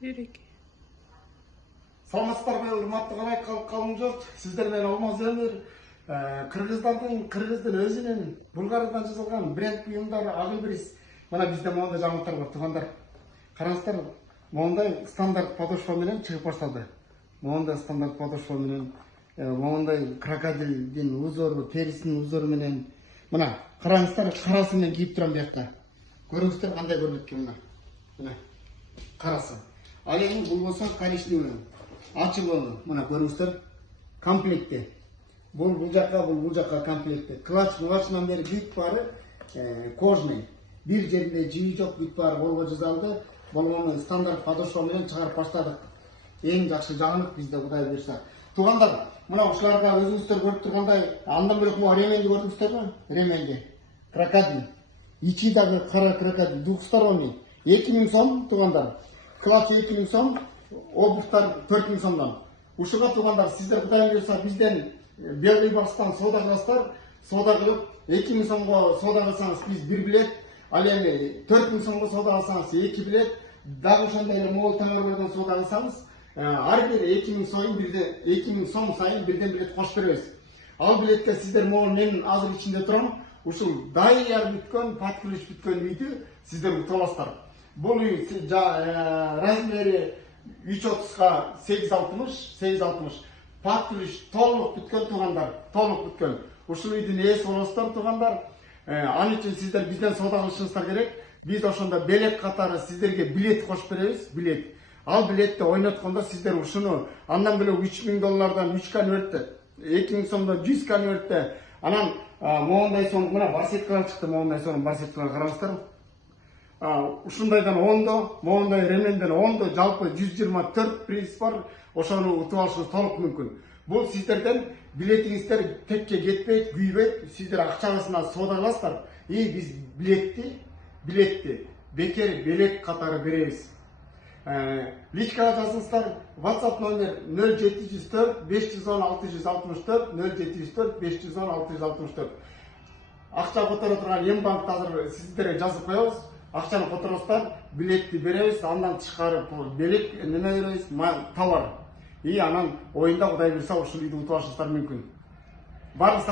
Береке. Саламатсыздарбы, урматтуу карай калың жұрт. Сіздер мен Алмаз Өмір. Кыргыздын өзүнүн Булгариядан жасалган бренд буюмдар Агылбриз. Мына бизде моундай жаңылыктар бар, туугандар. Караңыздар, моундай стандарт подошва менен чыгып баштады. Моундай стандарт подошва менен, моундай крокодилдин узору, терисинин узору менен. Мына караңыздар, карасы менен кийип турам буякта. Көрүңүздөр кандай көрүнөт экен мына. Мына карасы. Ал эми бул болсо коричневый. Ачылы, мына көрүңүздөр, комплекте. Бул жакка комплекте. Клатч-мулачынан бери бүт баары кожный. Бир жеринде жиби жок, бүт баары болго жасалды. Болгону стандарт подошва менен чыгарып баштадык. Эң жакшы жагынык бизде, Кудай буйрса. Туугандар, мына ушуларга өзүңүздөр көрүп тургандай, андан бөлөк могу ременди көрдүңүздөрбү? Ременди. Крокодил. Ичи дагы кара крокодил, двухсторонний. 2000 сом, туугандар. Клатч 2000 сом, обувтар 4000 сомдон. Ушуга туугандар, сиздер Кудай буйрса бизден Белый Барстан соода кыласыздар. Соода кылып 2000 сомго соода кылсаңыз биз бир билет, ал эми 4000 сомго соода кылсаңыз 2 билет, дагы ошондой эле могул таңырбайдан соода кылсаңыз ар бир 2000 сом сайын бирден билет кошуп беребиз. Ал билетке сиздер могул мен азыр ичинде турам, ушул дайыр бүткөн, паткүлүш бүткөн үйдү сиздер утуп аласыздар. Бул үй размери 3.30га 8.60. Паткүлүш толук бүткөн, туугандар, толук бүткөн. Ушул үйдүн ээси болосуздар, туугандар. Ал үчүн сиздер бизден соода кылышыңыздар керек. Биз ошондо белек катары сиздерге билет кошуп беребиз, билет. Ал билетти ойноткондо сиздер ушуну андан бөлөк $3000 3 конвертте, 2000 сомдон 100 конвертте, анан моундай сом, мына барсеткалар чыкты, моундай сом барсеткалар караңыздар. Ушундайдан 10до, моундай ременден 10до, жалпы 124 приз бар. Ошону утуп алышыңыз толук мүмкүн. Бул сиздерден билетиңиздер текке кетпейт, күйбөйт. Сиздер акчаңыздан соода кыласыздар. Биз билетти бекер белек катары беребиз. Личкага жазыңыздар. WhatsApp номер 0704 510 664, 0704 510 664. Акча которо турган М-банкты азыр сиздерге жазып коебуз. Акчаны которосуздар, билетти беребиз, андан тышкары белек неме беребиз, товар. Анан оюнда Кудай буйрса ушул үйдү утуп алышыңыздар мүмкүн.